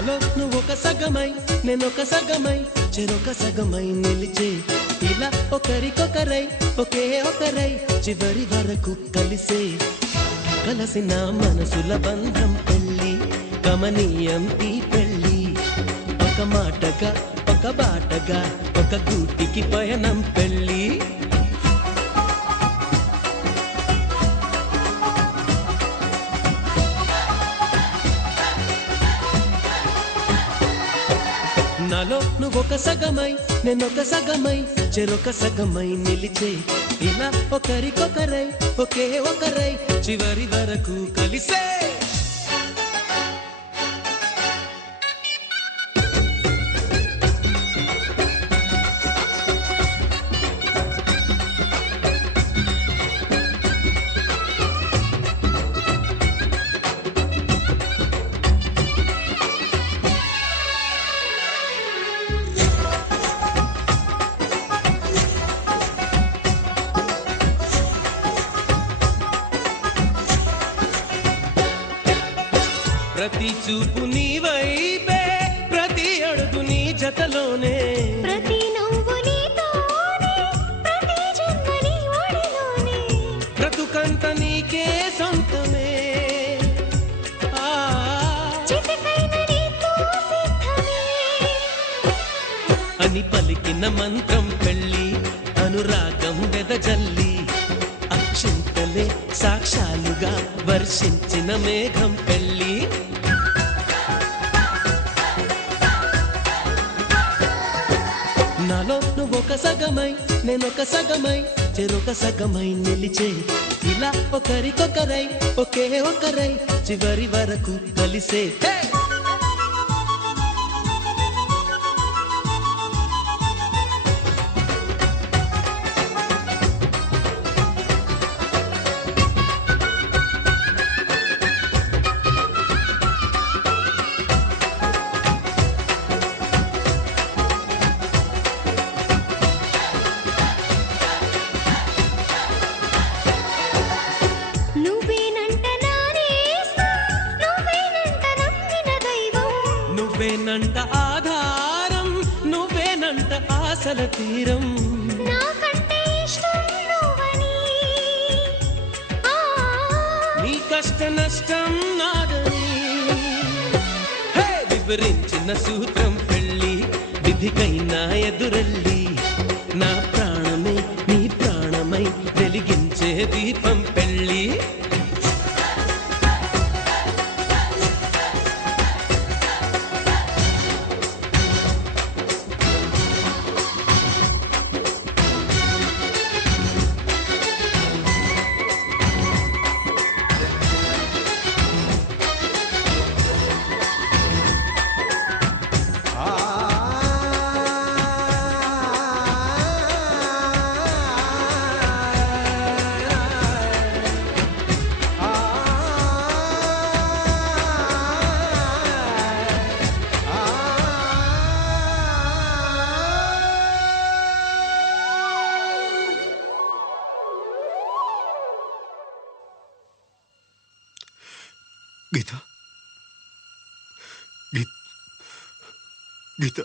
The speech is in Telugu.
నాలో నువ్వొక సగమై నేనొక సగమై చెరొక సగమై నిలిచే ఇలా ఒకరికొకరై ఒకే ఒకరై చివరి వరకు కలిసే కలసిన మనసుల బంధం పెళ్ళి కమనీయం ఈ పెళ్ళి ఒక మాటగా ఒక బాటగా ఒక గూటికి పయనం పెళ్ళి నాలో నువ్వొక సగమై నేనొక సగమై చెరొక సగమై నిలిచే ఇలా ఒకరికొకరై ఒకే ఒకరై చివరి వరకు కలిసే ప్రతి చూపు నీ వైపే ప్రతి అడుగు నీ జతలోనే ప్రతి నవ్వు నీతోనే ప్రతి జన్మ నీ ఒడిలోనే బ్రతుకంత నీకే సొంతమే చితికైన నీతో సిద్ధమే అని పలికిన మంత్రం పెళ్ళి అనురాగం వెదజల్లి అక్షింతలే సాక్షాలుగా వర్షించిన మేఘం పెళ్ళి నాలో నువ్వొక సగమై నేనొక సగమై చెరొక సగమై నిలిచే ఇలా ఒకరికొకరై ఒకే ఒకరై చివరి వరకు కలిసే నువ్వేనంట ఆధారం నువ్వేనంట ఆశల తీరం నాకంటే ఇష్టం నువ్వని నీ కష్ట నష్టం నాదని వివరించిన సూత్రం పెళ్ళి విధికైనా ఎదురెళ్ళి నా ప్రాణమే నీ ప్రాణమై వెలిగించే దీపం పెళ్ళి గీత గీత